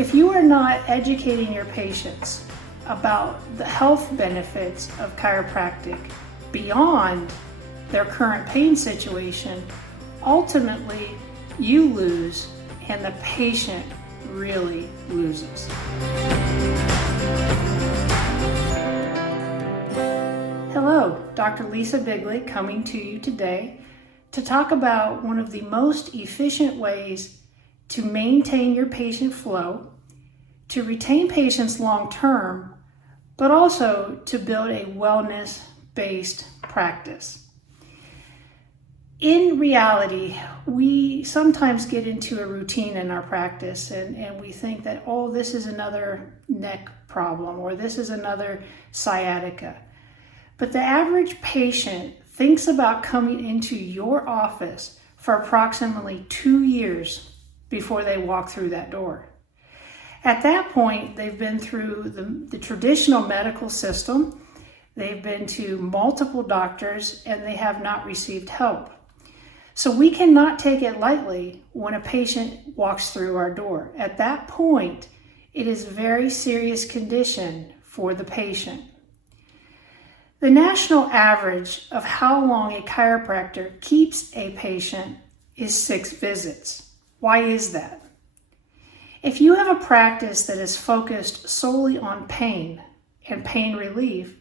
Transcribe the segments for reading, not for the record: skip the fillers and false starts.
If you are not educating your patients about the health benefits of chiropractic beyond their current pain situation, ultimately you lose and the patient really loses. Hello, Dr. Lisa Beighle coming to you today to talk about one of the most efficient ways to maintain your patient flow, to retain patients long-term, but also to build a wellness-based practice. In reality, we sometimes get into a routine in our practice and we think that, oh, this is another neck problem or this is another sciatica. But the average patient thinks about coming into your office for approximately 2 years before they walk through that door. At that point, they've been through the traditional medical system, they've been to multiple doctors, and they have not received help. So we cannot take it lightly when a patient walks through our door. At that point, it is a very serious condition for the patient. The national average of how long a chiropractor keeps a patient is 6 visits. Why is that? If you have a practice that is focused solely on pain and pain relief,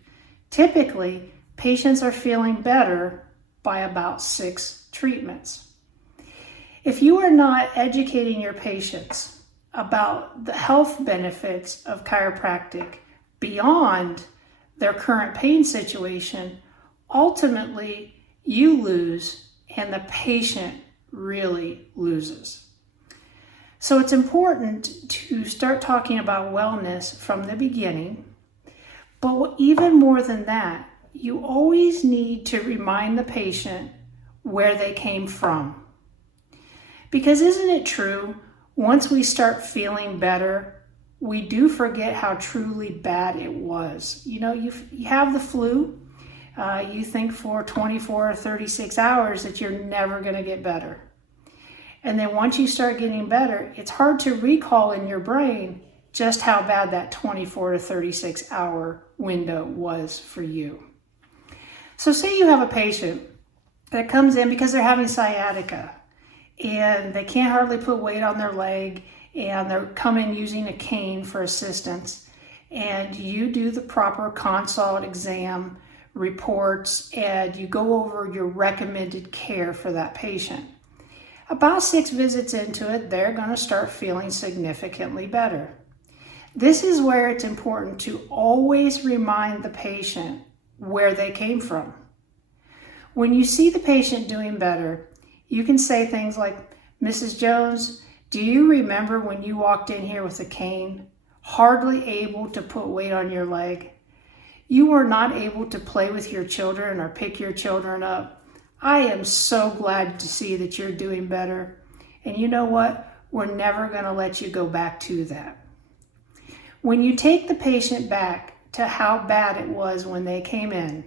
typically patients are feeling better by about 6 treatments. If you are not educating your patients about the health benefits of chiropractic beyond their current pain situation, ultimately you lose and the patient really loses. So it's important to start talking about wellness from the beginning, but even more than that, you always need to remind the patient where they came from. Because isn't it true, once we start feeling better, we do forget how truly bad it was. You know, you have the flu, you think for 24 or 36 hours that you're never going to get better. And then once you start getting better, it's hard to recall in your brain just how bad that 24 to 36 hour window was for you. So say you have a patient that comes in because they're having sciatica and they can't hardly put weight on their leg and they're coming using a cane for assistance, and you do the proper consult exam reports and you go over your recommended care for that patient. About 6 visits into it, they're going to start feeling significantly better. This is where it's important to always remind the patient where they came from. When you see the patient doing better, you can say things like, "Mrs. Jones, do you remember when you walked in here with a cane, hardly able to put weight on your leg? You were not able to play with your children or pick your children up. I am so glad to see that you're doing better. And you know what? We're never going to let you go back to that." When you take the patient back to how bad it was when they came in,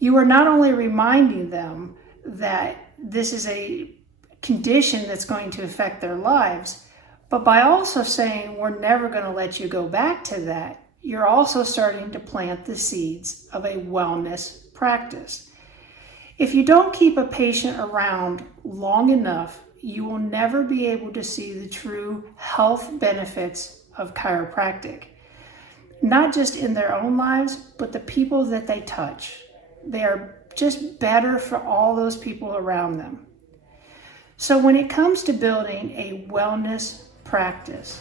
you are not only reminding them that this is a condition that's going to affect their lives, but by also saying we're never going to let you go back to that, you're also starting to plant the seeds of a wellness practice. If you don't keep a patient around long enough, you will never be able to see the true health benefits of chiropractic. Not just in their own lives, but the people that they touch. They are just better for all those people around them. So when it comes to building a wellness practice,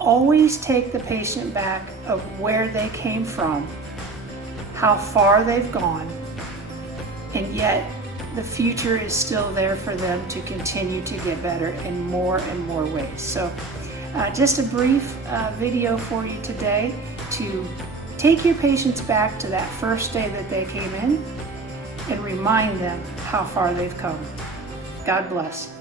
always take the patient back of where they came from, how far they've gone, and yet the future is still there for them to continue to get better in more and more ways. So just a brief video for you today to take your patients back to that first day that they came in and remind them how far they've come. God bless.